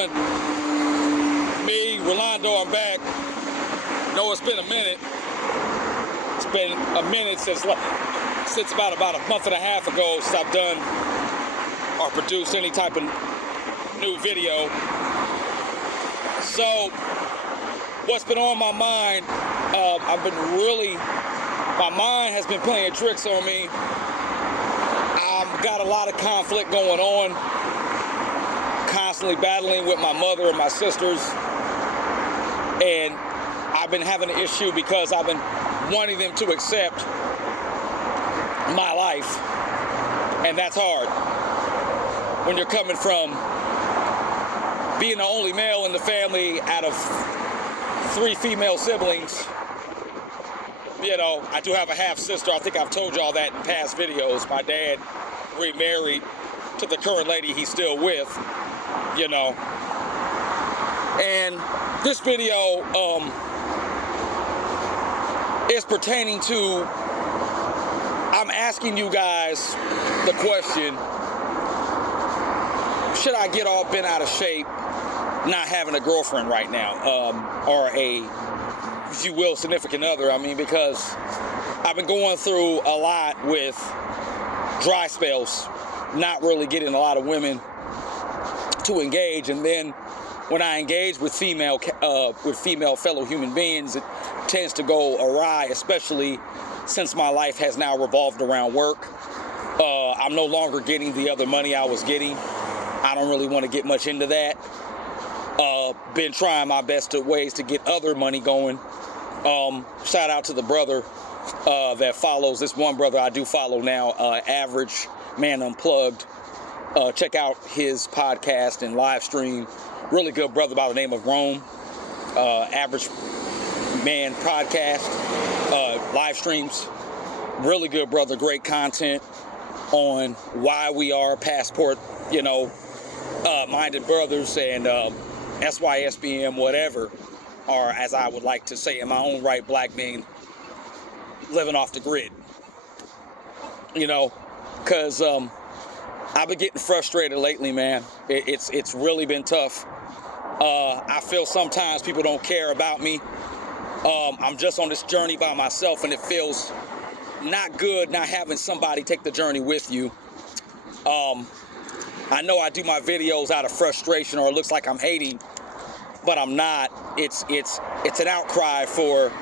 gentlemen, me, Rolando, I'm back. No, it's been a minute. It's been a minute since about a month and a half ago since I've done or produced any type of new video. So, what's been on my mind, my mind has been playing tricks on me. I've got a lot of conflict going on, constantly battling with my mother and my sisters, and I've been having an issue because I've been wanting them to accept my life, and that's hard when you're coming from being the only male in the family out of 3 female siblings. You know, I do have a half sister. I think I've told y'all that in past videos. My dad remarried to the current lady he's still with, you know. And this video is pertaining to, I'm asking you guys the question, should I get all bent out of shape not having a girlfriend right now, or a, if you will, significant other? I mean, because I've been going through a lot with dry spells, not really getting a lot of women to engage, and then when I engage with female fellow human beings, it tends to go awry, especially since my life has now revolved around work. I'm no longer getting the other money I was getting. I don't really want to get much into that. Been trying my best ways to get other money going. Shout out to the brother that follows, this one brother I do follow now, Average Man Unplugged. Check out his podcast and live stream. Really good brother by the name of Rome. Average Man podcast, live streams. Really good brother, great content on why we are passport, you know, minded brothers, and SYSBM, whatever, or as I would like to say in my own right, black men living off the grid. You know, because I've been getting frustrated lately, man. It's really been tough. I feel sometimes people don't care about me. I'm just on this journey by myself, and it feels not good not having somebody take the journey with you. I know I do my videos out of frustration, or it looks like I'm hating, but I'm not. It's an outcry for,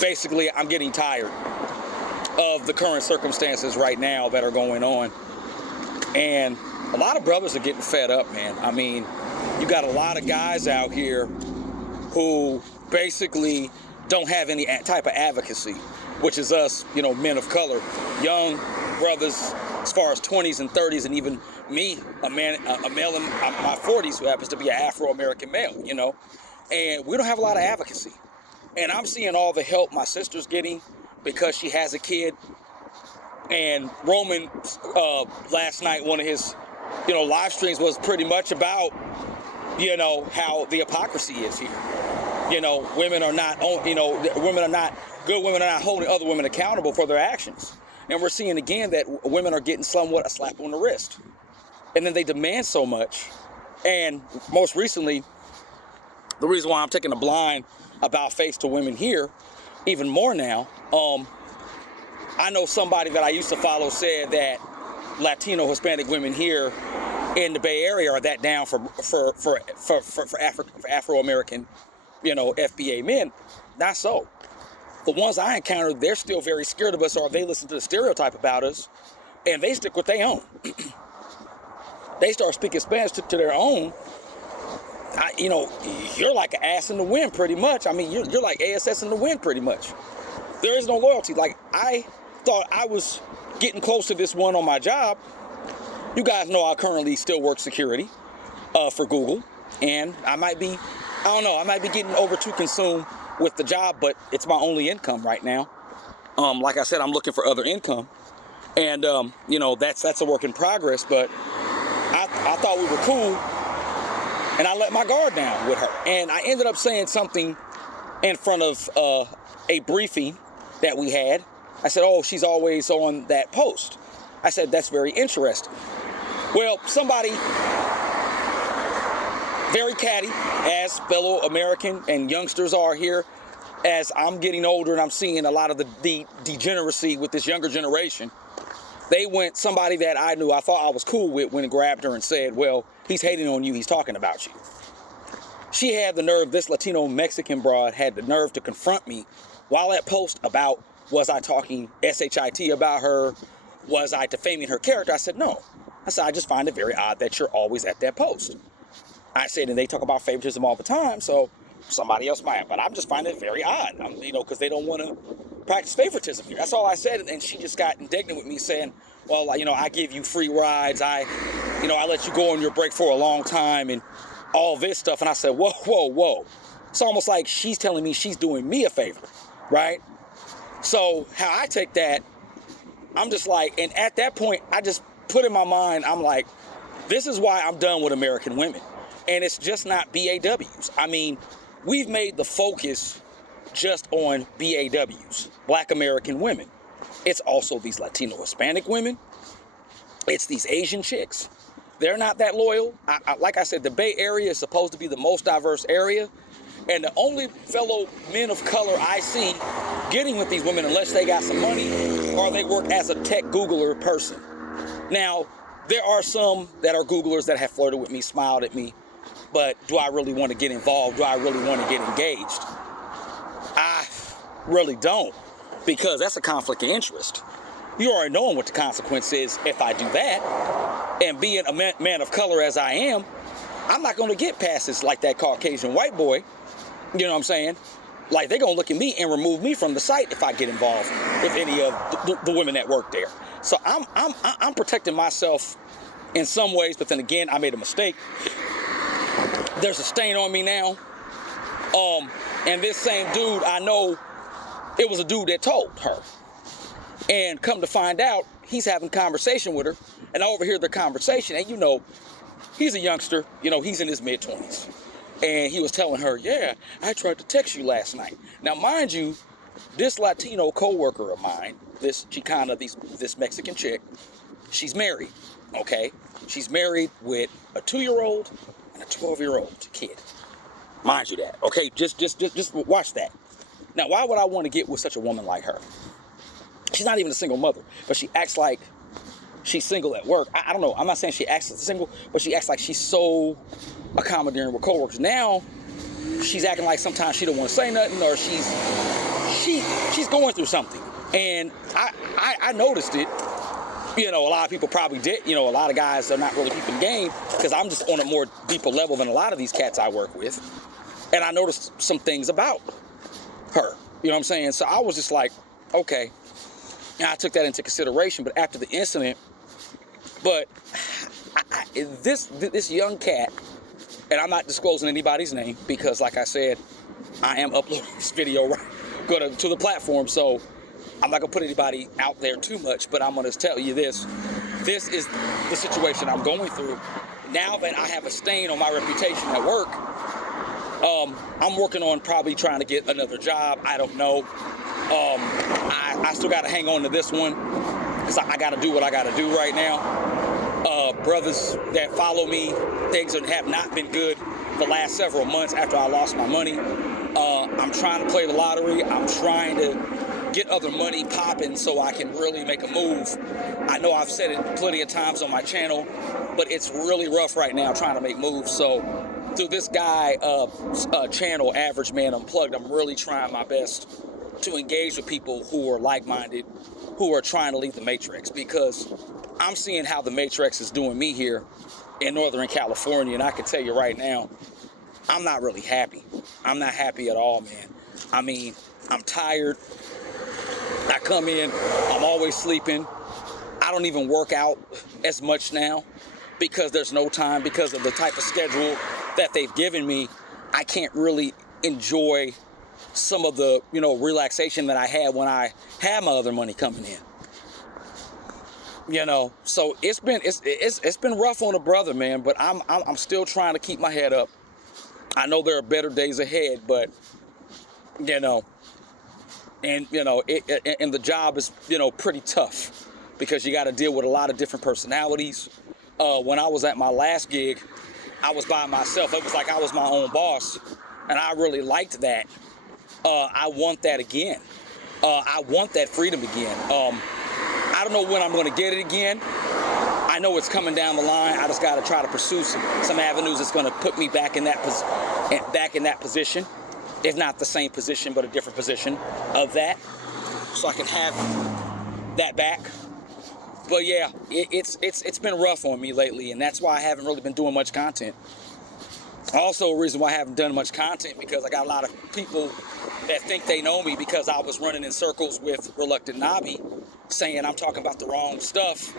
basically, I'm getting tired of the current circumstances right now that are going on. And a lot of brothers are getting fed up, man. I mean, you got a lot of guys out here who basically don't have any type of advocacy, which is us, you know, men of color, young brothers as far as 20s and 30s, and even me, a male in my 40s who happens to be an Afro-American male, you know, and we don't have a lot of advocacy. And I'm seeing all the help my sister's getting because she has a kid. And Roman, last night, one of his, you know, live streams was pretty much about, you know, how the hypocrisy is here. You know, women are not, you know, women are not, good women are not holding other women accountable for their actions. And we're seeing again that women are getting somewhat a slap on the wrist. And then they demand so much. And most recently, the reason why I'm taking a blind about face to women here, even more now, I know somebody that I used to follow said that Latino Hispanic women here in the Bay Area are that down for Afro-American, you know, FBA men. Not so. The ones I encountered, they're still very scared of us, or they listen to the stereotype about us, and they stick with their own. They start speaking Spanish to their own. You know, you're like an ass in the wind pretty much. I mean, you're like ASS in the wind pretty much. There is no loyalty. Like, I thought I was getting close to this one on my job. You guys know I currently still work security for Google, and I might be getting over too consumed with the job, but it's my only income right now. Like I said, I'm looking for other income, and you know, that's a work in progress. But I thought we were cool, and I let my guard down with her, and I ended up saying something in front of a briefing that we had. I said, "Oh, she's always on that post." I said, "That's very interesting." Well, somebody very catty, as fellow American and youngsters are here. As I'm getting older and I'm seeing a lot of the degeneracy with this younger generation, somebody that I knew, I thought I was cool with, went and grabbed her and said, well, he's hating on you, he's talking about you. She had the nerve, this Latino Mexican broad had the nerve to confront me while at post about, was I talking SHIT about her? Was I defaming her character? I said, no. I said, I just find it very odd that you're always at that post. I said, and they talk about favoritism all the time, so somebody else might, but I'm just finding it very odd, because they don't want to practice favoritism here. That's all I said, and she just got indignant with me saying, well, I give you free rides, I let you go on your break for a long time, and all this stuff. And I said, whoa, whoa, whoa. It's almost like she's telling me she's doing me a favor, right? So how I take that, I'm just like, and at that point, I just put in my mind, I'm like, this is why I'm done with American women. And it's just not BAWs. I mean, we've made the focus just on BAWs, Black American women. It's also these Latino Hispanic women. It's these Asian chicks. They're not that loyal. Like I said, the Bay Area is supposed to be the most diverse area. And the only fellow men of color I see getting with these women, unless they got some money or they work as a tech Googler person. Now, there are some that are Googlers that have flirted with me, smiled at me, but do I really want to get involved? Do I really want to get engaged? I really don't, because that's a conflict of interest. You already know what the consequence is if I do that. And being a man of color as I am, I'm not going to get past this like that Caucasian white boy. You know what I'm saying? Like, they're going to look at me and remove me from the site if I get involved with any of the women that work there. So I'm protecting myself in some ways, but then again, I made a mistake. There's a stain on me now. And this same dude, I know it was a dude that told her. And come to find out, he's having conversation with her, and I overhear the conversation, and he's a youngster, he's in his mid-20s. And he was telling her, yeah, I tried to text you last night. Now, mind you, this Latino co-worker of mine, this Chicana, this Mexican chick, she's married, okay? She's married with a 2-year-old and a 12-year-old kid. Mind you that, okay? Just watch that. Now, why would I want to get with such a woman like her? She's not even a single mother, but she acts like she's single at work. I don't know. I'm not saying she acts single, but she acts like she's so accommodating with coworkers. Now, she's acting like sometimes she don't want to say nothing, or she's going through something. And I noticed it. A lot of people probably did. A lot of guys are not really peeping game, because I'm just on a more deeper level than a lot of these cats I work with. And I noticed some things about her. You know what I'm saying? So I was just like, okay. And I took that into consideration, but after the incident, this young cat, and I'm not disclosing anybody's name because, like I said, I am uploading this video to the platform, so I'm not gonna put anybody out there too much, but I'm gonna tell you this. This is the situation I'm going through. Now that I have a stain on my reputation at work, I'm working on probably trying to get another job. I don't know. I still got to hang on to this one, because I got to do what I got to do right now. Brothers that follow me, things have not been good the last several months after I lost my money. I'm trying to play the lottery. I'm trying to get other money popping so I can really make a move. I know I've said it plenty of times on my channel, but it's really rough right now trying to make moves. So through this guy channel, Average Man Unplugged, I'm really trying my best to engage with people who are like-minded, who are trying to leave the Matrix, because I'm seeing how the Matrix is doing me here in Northern California, and I can tell you right now, I'm not really happy. I'm not happy at all, man. I mean, I'm tired. I come in, I'm always sleeping. I don't even work out as much now because there's no time, because of the type of schedule that they've given me. I can't really enjoy some of the, relaxation that I had when I had my other money coming in. So it's been rough on a brother, man, but I'm still trying to keep my head up. I know there are better days ahead, but and the job is, pretty tough, because you got to deal with a lot of different personalities. When I was at my last gig, I was by myself. It was like I was my own boss, and I really liked that. I want that again. I want that freedom again. I don't know when I'm going to get it again. I know it's coming down the line. I just got to try to pursue some avenues that's going to put me back in that position, if not the same position, but a different position of that, so I can have that back. But yeah, it's been rough on me lately, and that's why I haven't really been doing much content. Also, a reason why I haven't done much content, because I got a lot of people that think they know me because I was running in circles with Reluctant Nobby, saying I'm talking about the wrong stuff.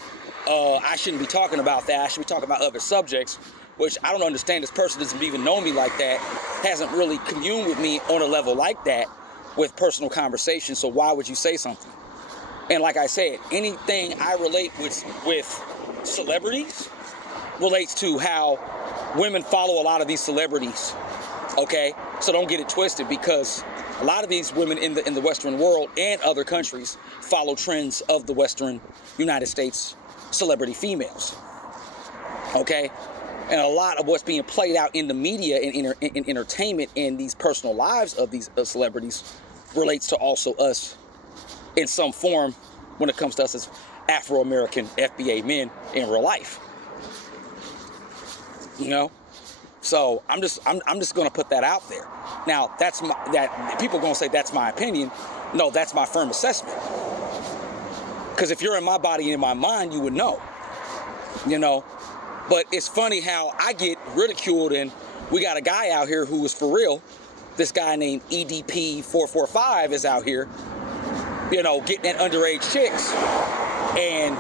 I shouldn't be talking about that. I should be talking about other subjects, which I don't understand. This person doesn't even know me like that, hasn't really communed with me on a level like that with personal conversation. So why would you say something? And like I said, anything I relate with celebrities relates to how women follow a lot of these celebrities, okay? So don't get it twisted, because a lot of these women in the Western world and other countries follow trends of the Western United States celebrity females, okay? And a lot of what's being played out in the media and in entertainment and these personal lives of these celebrities relates to also us in some form when it comes to us as Afro-American FBA men in real life. You know, so I'm just gonna put that out there. Now that people are gonna say that's my opinion. No, that's my firm assessment. Because if you're in my body and in my mind, you would know. You know, but it's funny how I get ridiculed, and we got a guy out here who is for real. This guy named EDP445 is out here, you know, getting at underage chicks, and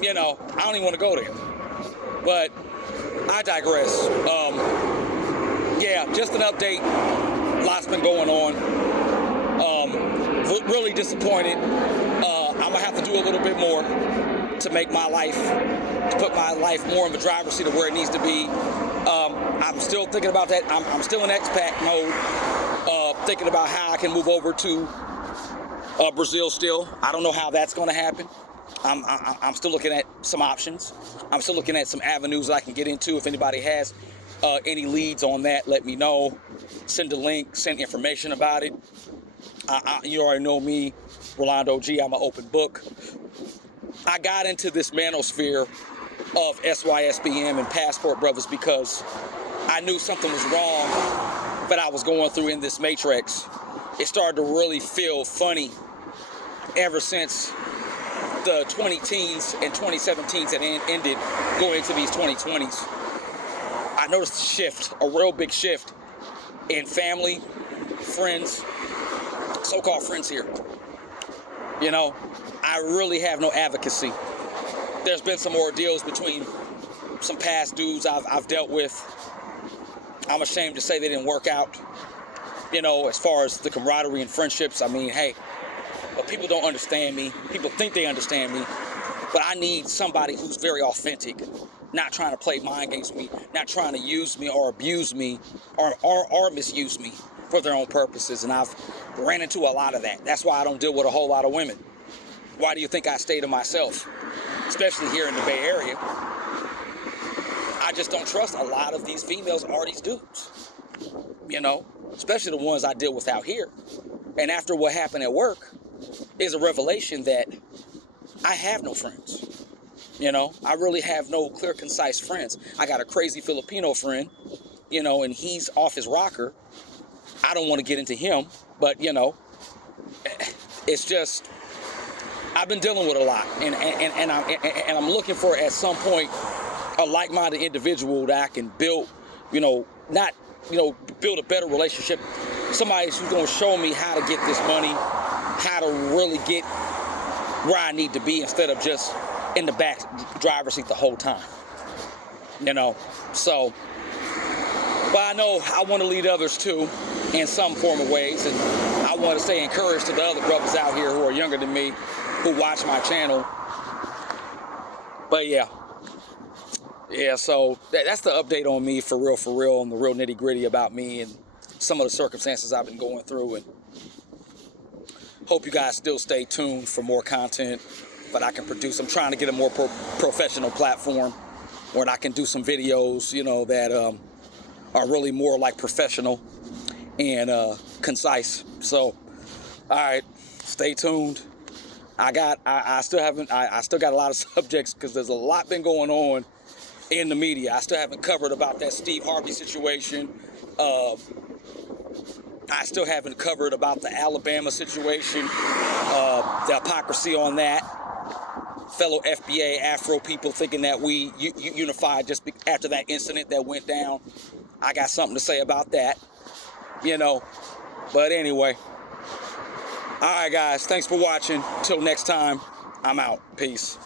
you know, I don't even want to go there, but I digress. Yeah, just an update. Lots been going on. Really disappointed. I'm gonna have to do a little bit more to make my life, to put my life more in the driver's seat of where it needs to be. I'm still thinking about that. I'm still in expat mode, thinking about how I can move over to Brazil still. I don't know how that's gonna happen. I'm still looking at some options. I'm still looking at some avenues that I can get into. If anybody has any leads on that, let me know. Send a link, send information about it. You already know me, Rolando G. I'm an open book. I got into this manosphere of SYSBM and Passport Brothers because I knew something was wrong that I was going through in this matrix. It started to really feel funny ever since the 2010s and 2017s that ended, going into these 2020s. I noticed a shift, a real big shift in family, friends, so-called friends here. You know, I really have no advocacy. There's been some ordeals between some past dudes I've dealt with. I'm ashamed to say they didn't work out. You know, as far as the camaraderie and friendships, I mean, hey, but people don't understand me. People think they understand me, but I need somebody who's very authentic, not trying to play mind games with me, not trying to use me or abuse me or misuse me for their own purposes. And I've ran into a lot of that. That's why I don't deal with a whole lot of women. Why do you think I stay to myself, especially here in the Bay Area? I just don't trust a lot of these females or these dudes, you know, especially the ones I deal with out here. And after what happened at work, is a revelation that I have no friends. You know, I really have no clear, concise friends. I got a crazy Filipino friend, you know, and he's off his rocker. I don't want to get into him, but, you know, it's just, I've been dealing with a lot. And I'm looking for, at some point, a like-minded individual that I can build, you know, not, you know, build a better relationship. Somebody who's going to show me how to get this money, how to really get where I need to be instead of just in the back driver's seat the whole time. You know, so, but I know I want to lead others too in some form of ways, and I want to stay encouraged to the other brothers out here who are younger than me, who watch my channel. But yeah, so that's the update on me, for real, and the real nitty gritty about me and some of the circumstances I've been going through. And hope you guys still stay tuned for more content that I can produce. I'm trying to get a more professional platform. when I can do some videos, you know, that are really more like professional and concise. So, all right, stay tuned. I still got a lot of subjects because there's a lot been going on in the media. I still haven't covered about that Steve Harvey situation. I still haven't covered about the Alabama situation, the hypocrisy on that. Fellow FBA Afro people thinking that we unified just after that incident that went down. I got something to say about that, you know. But anyway, all right, guys, thanks for watching. Till next time, I'm out. Peace.